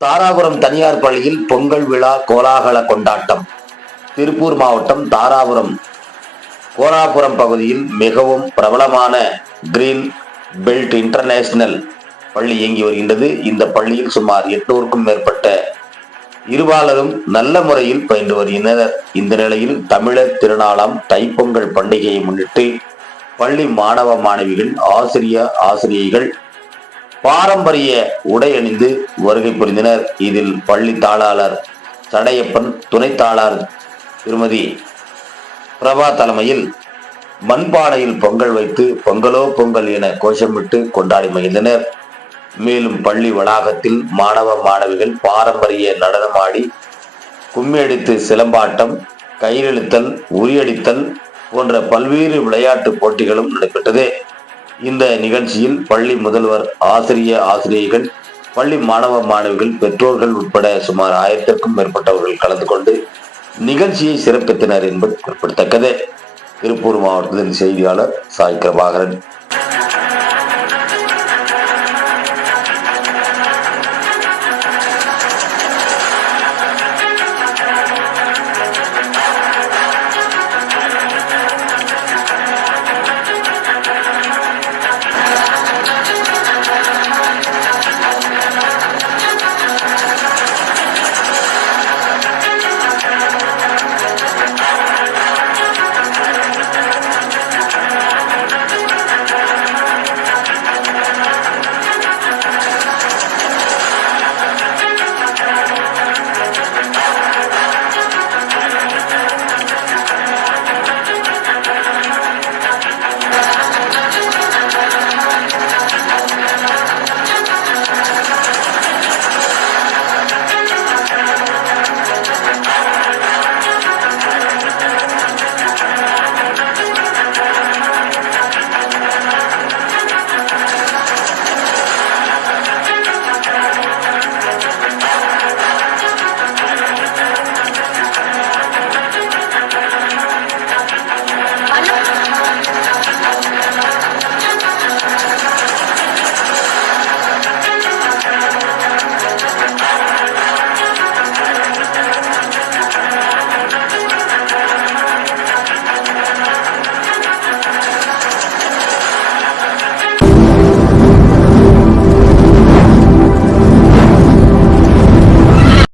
தாராபுரம் தனியார் பள்ளியில் பொங்கல் விழா கோலாகல கொண்டாட்டம். திருப்பூர் மாவட்டம் தாராபுரம். கோலாபுரம் பகுதியில் மிகவும் பிரபலமான கிரீன் பெல்ட் இன்டர்நேஷனல் பள்ளி இயங்கி வருகின்றது. இந்த பள்ளியில் சுமார் எட்நூறுக்கும் மேற்பட்ட இருபாலரும் நல்ல முறையில் பயின்று வருகின்றனர். இந்த நிலையில் தமிழர் திருநாளாம் தைப்பொங்கல் பண்டிகையை முன்னிட்டு பள்ளி மாணவ மாணவிகள் ஆசிரிய ஆசிரியைகள் பாரம்பரிய உடை அணிந்து வருகை புரிந்தனர். இதில் பள்ளி தாளாளர் சடையப்பன் துணை தாளாளர் திருமதி பிரபா தலைமையில் மண்பானையில் பொங்கல் வைத்து பொங்கலோ பொங்கல் என கோஷமிட்டு கொண்டாடி மகிழ்ந்தனர். மேலும் பள்ளி வளாகத்தில் மாணவ மாணவிகள் பாரம்பரிய நடனமாடி கும்மியடித்து சிலம்பாட்டம் கயிறெழுத்தல் உரியடித்தல் போன்ற பல்வேறு விளையாட்டு போட்டிகளும் நடைபெற்றது. இந்த நிகழ்ச்சியில் பள்ளி முதல்வர் ஆசிரிய ஆசிரியர்கள் பள்ளி மாணவ மாணவிகள் பெற்றோர்கள் உட்பட சுமார் ஆயிரத்திற்கும் மேற்பட்டவர்கள் கலந்து கொண்டு நிகழ்ச்சியை சிறப்பித்தனர் என்பது குறிப்பிடத்தக்கது. திருப்பூர் மாவட்டத்தின் செய்தியாளர் சாய் பிரபாகரன்.